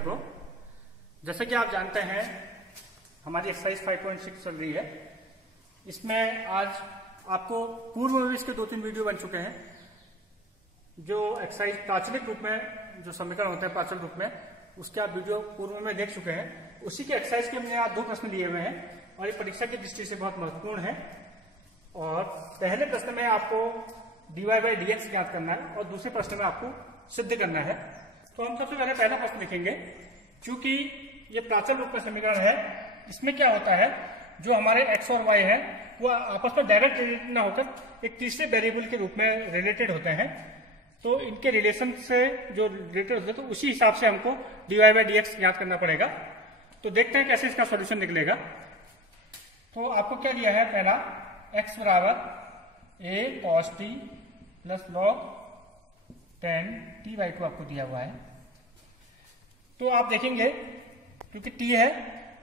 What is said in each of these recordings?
को जैसे कि आप जानते हैं हमारी एक्सरसाइज 5.6 चल रही है। इसमें आज आपको पूर्व में भी इसके 2-3 वीडियो बन चुके हैं जो एक्सरसाइज प्राचलिक रूप में जो समीकरण होते हैं प्राचल रूप में उसके आप वीडियो पूर्व में देख चुके हैं। उसी के एक्सरसाइज के हमने आज 2 प्रश्न लिए हुए हैं और ये परीक्षा की दृष्टि से बहुत महत्वपूर्ण है। और पहले प्रश्न में आपको dy/dx ज्ञात करना है और दूसरे प्रश्न में आपको सिद्ध करना है। तो हम सबसे पहले पहला प्रश्न लिखेंगे। क्योंकि ये प्राचल रूप का समीकरण है, इसमें क्या होता है जो हमारे x और y है वो आपस में डायरेक्ट रिलेटेड ना होकर एक तीसरे वेरिएबल के रूप में रिलेटेड होते हैं। तो इनके रिलेशन से जो रिलेटेड होते हैं तो उसी हिसाब से हमको dy/dx ज्ञात करना पड़ेगा। तो देखते हैं कैसे इसका सॉल्यूशन निकलेगा। तो आपको क्या दिया है, पहला x बराबर a cos t plus log tan t/2 आपको दिया हुआ है। तो आप देखेंगे क्योंकि t है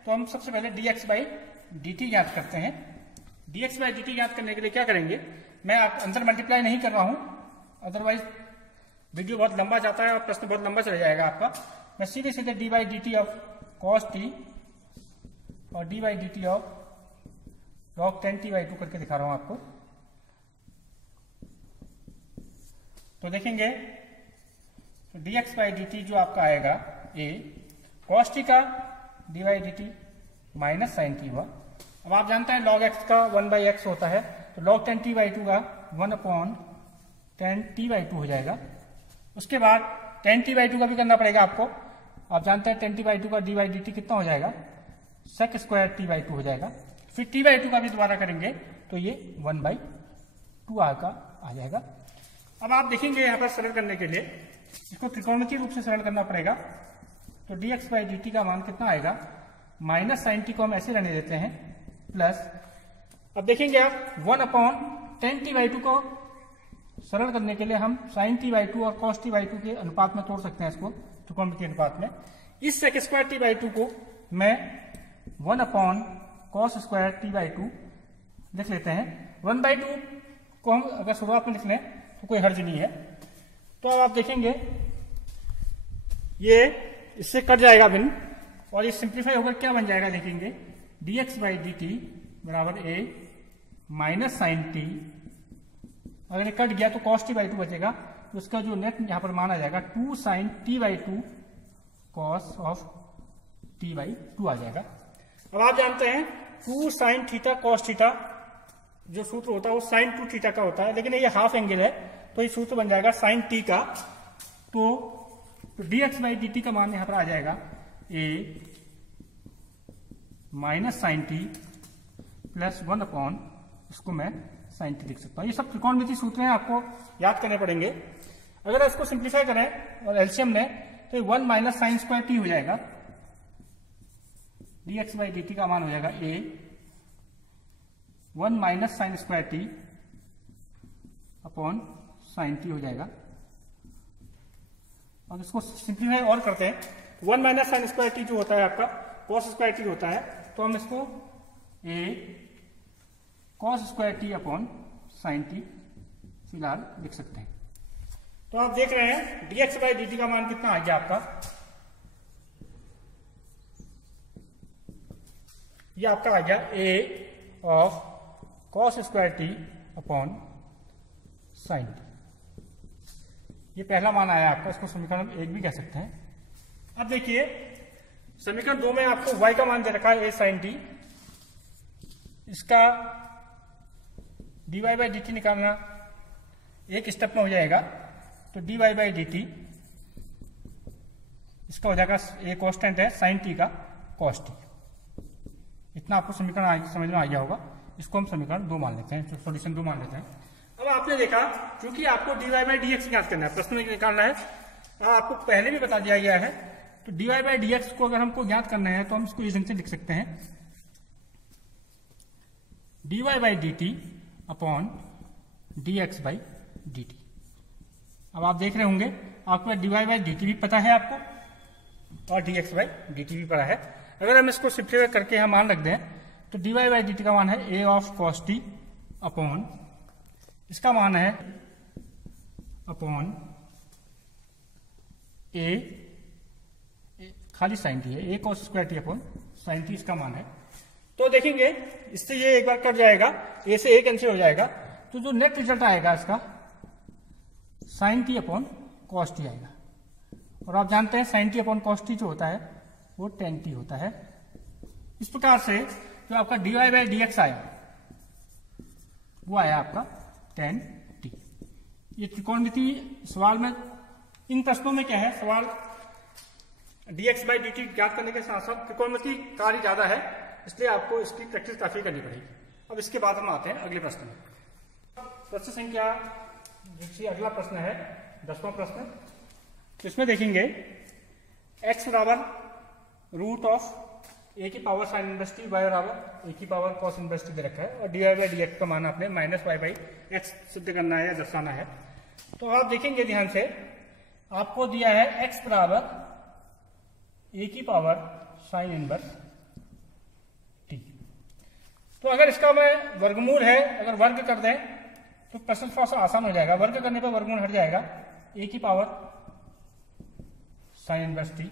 तो हम सबसे पहले dx/dt ज्ञात करते हैं। dx/dt ज्ञात करने के लिए क्या करेंगे, मैं अंदर मल्टीप्लाई नहीं कर रहा हूं, अदरवाइज वीडियो बहुत लंबा जाता है और प्रश्न बहुत लंबा चला जाएगा आपका। मैं सीधे सीधे dy/dt ऑफ cos t और dy/dt of log tan t/2 करके दिखा रहा हूं आपको। तो देखेंगे तो dx/dt जो आपका आएगा a cos t का dy/dt माइनस साइन t हुआ। अब आप जानते हैं log x का 1/x होता है तो log tan t/2 का 1/tan t/2 हो जाएगा। उसके बाद tan t/2 का भी करना पड़ेगा आपको। आप जानते हैं tan t/2 का dy/dt कितना हो जाएगा, sec² t/2 हो जाएगा। फिर t/2 का भी दोबारा करेंगे तो ये 1/2 आ जाएगा। अब आप देखेंगे यहाँ पर सरल करने के लिए इसको त्रिकोणमितीय रूप से सरल करना पड़ेगा। तो dx/dt का मान कितना आएगा, माइनस साइन t को हम ऐसे रहने देते हैं प्लस, अब देखेंगे आप 1/tan t/2 को सरल करने के लिए हम sin t/2 और cos t/2 के अनुपात में तोड़ सकते हैं इसको त्रिकोणमितीय अनुपात में। इस sec² t/2 को मैं 1/cos² t/2 लिख लेते हैं। 1/2 को हम अगर शुरुआत में लिख लें तो कोई हर्ज नहीं है। तो अब आप देखेंगे ये इससे कट जाएगा भिन्न और ये सिंप्लीफाई होकर क्या बन जाएगा, देखेंगे dx/dt बराबर a माइनस साइन t। अगर ये कट गया तो cos t/2 बचेगा तो उसका जो नेट यहां पर माना जाएगा 2 sin t/2 cos of t/2 आ जाएगा। अब आप जानते हैं 2 sin थीटा cos थीटा जो सूत्र होता है वो sin 2 थीटा का होता है, लेकिन ये हाफ एंगल है तो ये सूत्र बन जाएगा sin t का। तो dx/dt का मान यहां पर आ जाएगा a minus sine t plus 1/, इसको मैं साइन t लिख सकता हूं। ये सब त्रिकोणमितीय सूत्र हैं, आपको याद करने पड़ेंगे। अगर इसको सिंप्लीफाई करें और एलसीएम लें तो 1 माइनस साइन स्क्वायर t हो जाएगा। dx/dt का मान हो जाएगा a 1 minus sine square t upon sine t हो जाएगा। और इसको सिंप्लीफाई और करते हैं 1 माइनस साइन स्क्वायर t जो होता है आपका cos² t होता है, तो हम इसको a cos² t upon sine t फिलहाल लिख सकते हैं। तो आप देख रहे हैं dx/dt का मान कितना आ गया आपका, ये आपका आ गया a of cos² t upon sine t। ये पहला मान आया आपका, इसको समीकरण 1 भी कह सकते हैं। अब देखिए समीकरण 2 में आपको y का मान दे रखा है a sin t, इसका dy/dt निकालना एक स्टेप में हो जाएगा। तो dy/dt इसका हो जाएगा a कांस्टेंट है sin t का cos t। इतना आपको समीकरण समझ में आ गया होगा। इसको हम समीकरण 2 मान लेते हैं, सॉल्यूशन 2 मान लेते हैं। अब आपने देखा क्योंकि आपको dy/dx ज्ञात करना है, प्रश्न में निकालना है, आपको पहले भी बता दिया गया है। तो dy/dx को अगर हमको ज्ञात करना है तो हम इसको इस ढंग से लिख सकते हैं dy/dt अपॉन dx/dt। अब आप देख रहे होंगे आपको dy/dt भी पता है आपको और dx/dt भी पता है। अगर हम इसको सिंप्लीफाई करके हम मान रख दें तो dy/dt का मान है a of cos t upon इसका मान है अपॉन a खाली साइन टी है, a cos square T upon sine T इसका मान है। तो देखेंगे इससे ये एक बार कट जाएगा, ए से ए कैंसिल हो जाएगा, तो जो नेट रिजल्ट आएगा इसका sine t upon cos t आएगा। और आप जानते हैं sine t upon cos t जो होता है वो टेन टी होता है। इस प्रकार से जो आपका dy बाई डी एक्स आया वो आया आपका टेन टी। ये त्रिकोणमिति सवाल में, इन प्रश्नों में क्या है, सवाल dx बाई डी टी ज्ञात करने के साथ साथ त्रिकोणमिति कार्य ज्यादा है, इसलिए आपको इसकी प्रैक्टिस काफी करनी पड़ेगी। अब इसके बाद हम आते हैं अगले प्रश्न में। प्रश्न संख्या अगला प्रश्न है 10वां प्रश्न। तो इसमें देखेंगे x बराबर रूट ऑफ ए की power sine inverse t, y बराबर ए की पावर कॉस इनवर्स टी दे रखा है, और d y by d x का मान आपने माइनस वाई बाई एक्स सिद्ध करना है या दर्शाना है। तो आप देखेंगे ध्यान से, आपको दिया है x बराबर ए की पावर साइन इनवर्स टी। तो अगर इसका मैं वर्गमूल है, अगर वर्ग कर दें तो प्रश्न थोड़ा सा आसान हो जाएगा। वर्ग करने पर वर्गमूल हट जाएगा, ए की पावर साइन इनवर्स टी।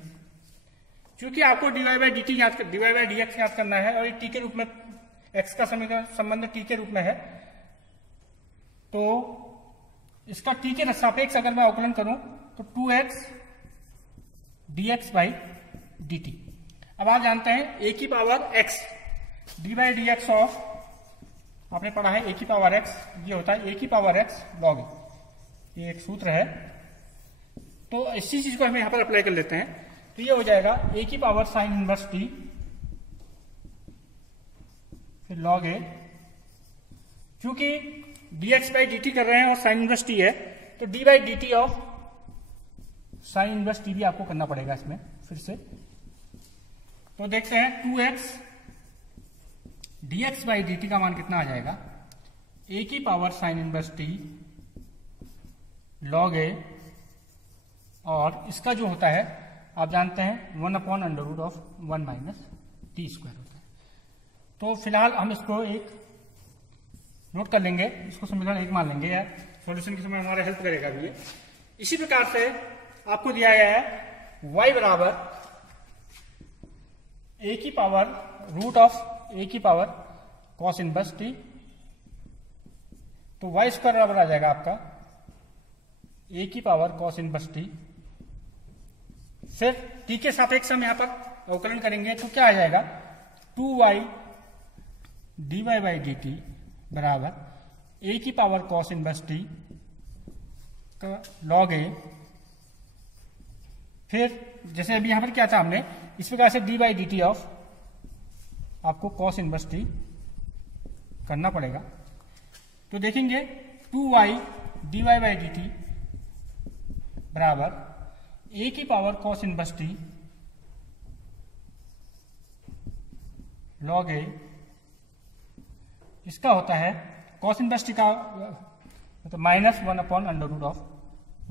क्योंकि आपको d y by d t d y by d x याद करना है, और ये टी के रूप में, एक्स का समीकरण संबंध टी के रूप में है, तो इसका टी के सापेक्ष अगर मैं अवकलन करूं तो 2x dx by d t. अब आप जानते हैं ए की power x D by d x of, आपने पढ़ा है ए की पावर x, ये होता है ए की पावर x log, ये एक सूत्र है। तो इसी चीज को हम यहां पर अप्लाई कर लेते हैं, तो ये हो जाएगा ए की पावर साइन इनवर्स टी फिर log a। क्योंकि dx बाई डी टी कर रहे हैं और साइन इनवर्स टी है, तो d by d t of sine inverse T भी आपको करना पड़ेगा इसमें फिर से। तो देखते हैं 2x dx by d T का मान कितना आ जाएगा, ए की power sine inverse t log a, और इसका जो होता है आप जानते हैं 1 upon under root of 1 minus t square होता है। तो फिलहाल हम इसको एक नोट कर लेंगे, इसको समीकरण एक मान लेंगे, या सॉल्यूशन के समय हमारा हेल्प करेगा भी ये। इसी प्रकार से आपको दिया गया है y बराबर ए की पावर रूट ऑफ ए की पावर कॉस इनवर्स टी, तो y स्क्वायर बराबर आ जाएगा आपका ए की पावर कॉस इनवर्स टी। फिर टी के सापेक्ष हम यहां पर अवकलन करेंगे, तो क्या आ जाएगा 2y d y by d t बराबर ए की पावर कॉस इनवर्स टी का log a। फिर जैसे अभी यहां पर क्या था हमने, इस प्रकार से d by d t of आपको कॉस इनवर्स टी करना पड़ेगा। तो देखेंगे 2y d y by d t बराबर ए की power cos inverse t log a, इसका होता है कॉस इनवर्स टी का मतलब minus 1 upon under root of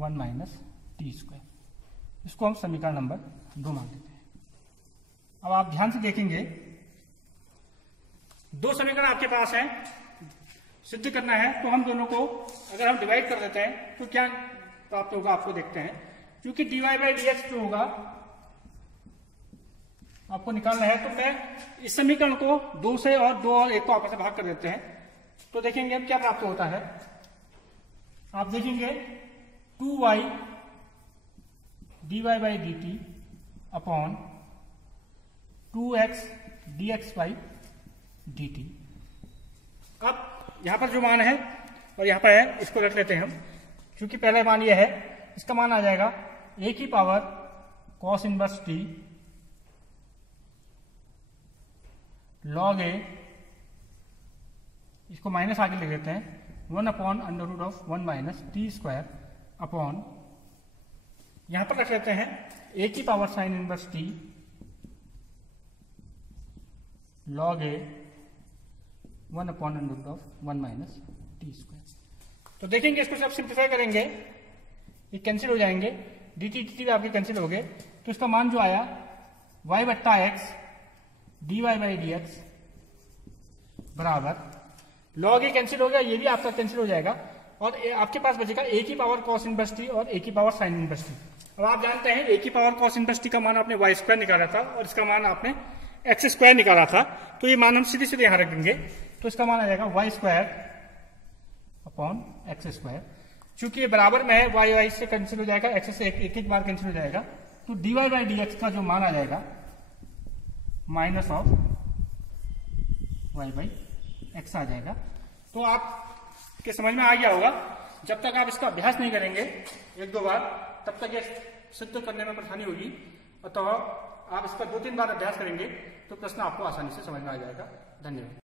1 minus t square. इसको हम समीकरण नंबर 2 मान लेते हैं। अब आप ध्यान से देखेंगे, दो समीकरण आपके पास हैं, सिद्ध करना है, तो हम दोनों को अगर हम डिवाइड कर देते हैं तो क्या प्राप्त होगा आपको देखते हैं। क्योंकि d y by d x जो होगा आपको निकालना है, तो मैं इस समीकरण को 2 से और 2 और 1 को आपस में भाग कर देते हैं, तो देखेंगे अब क्या प्राप्त होता है। आप देखेंगे 2y d y by d t upon 2x d x by d t. अब यहां पर जो मान है और यहां पर है, इसको रख लेते हैं हम, क्योंकि पहला मान ये है, इसका मान आ जाएगा ए की power cos inverse t log a, इसको माइनस आगे ले लेते हैं 1 upon under root of 1 minus t square upon, यहां पर रख लेते हैं ए की power sine inverse t log a 1 upon under root of 1 minus t square. तो देखेंगे इसको सब सिंप्लीफाई करेंगे, ये कैंसिल हो जाएंगे, डी टी भी आपके कैंसिल हो गए, तो इसका मान जो आया y बट्टा x d y by d x बराबर log a कैंसिल हो गया, ये भी आपका कैंसिल हो जाएगा, और आपके पास बचेगा ए की पावर कॉस इनवर्स टी और ए की पावर साइन इनवर्स टी। अब आप जानते हैं ए की पावर कॉस इनवर्स टी का मान आपने वाई स्क्वायर निकाला था और इसका मान आपने एक्स स्क्वायर निकाला था। तो ये मान हम सीधे सीधे यहां रख देंगे, तो इसका मान आ जाएगा y square upon x square. चूंकि ये बराबर में है, वाई वाई से कैंसिल हो जाएगा, एक्स से एक एक बार कैंसिल हो जाएगा, तो डीवाई बाई डी एक्स का जो मान आ जाएगा minus of Y by X आ जाएगा। तो आपके समझ में आ गया होगा। जब तक आप इसका अभ्यास नहीं करेंगे एक दो बार, तब तक ये सिद्ध करने में परेशानी होगी। अतः आप इसका 2-3 बार अभ्यास करेंगे तो प्रश्न आपको आसानी से समझ में आ जाएगा। धन्यवाद।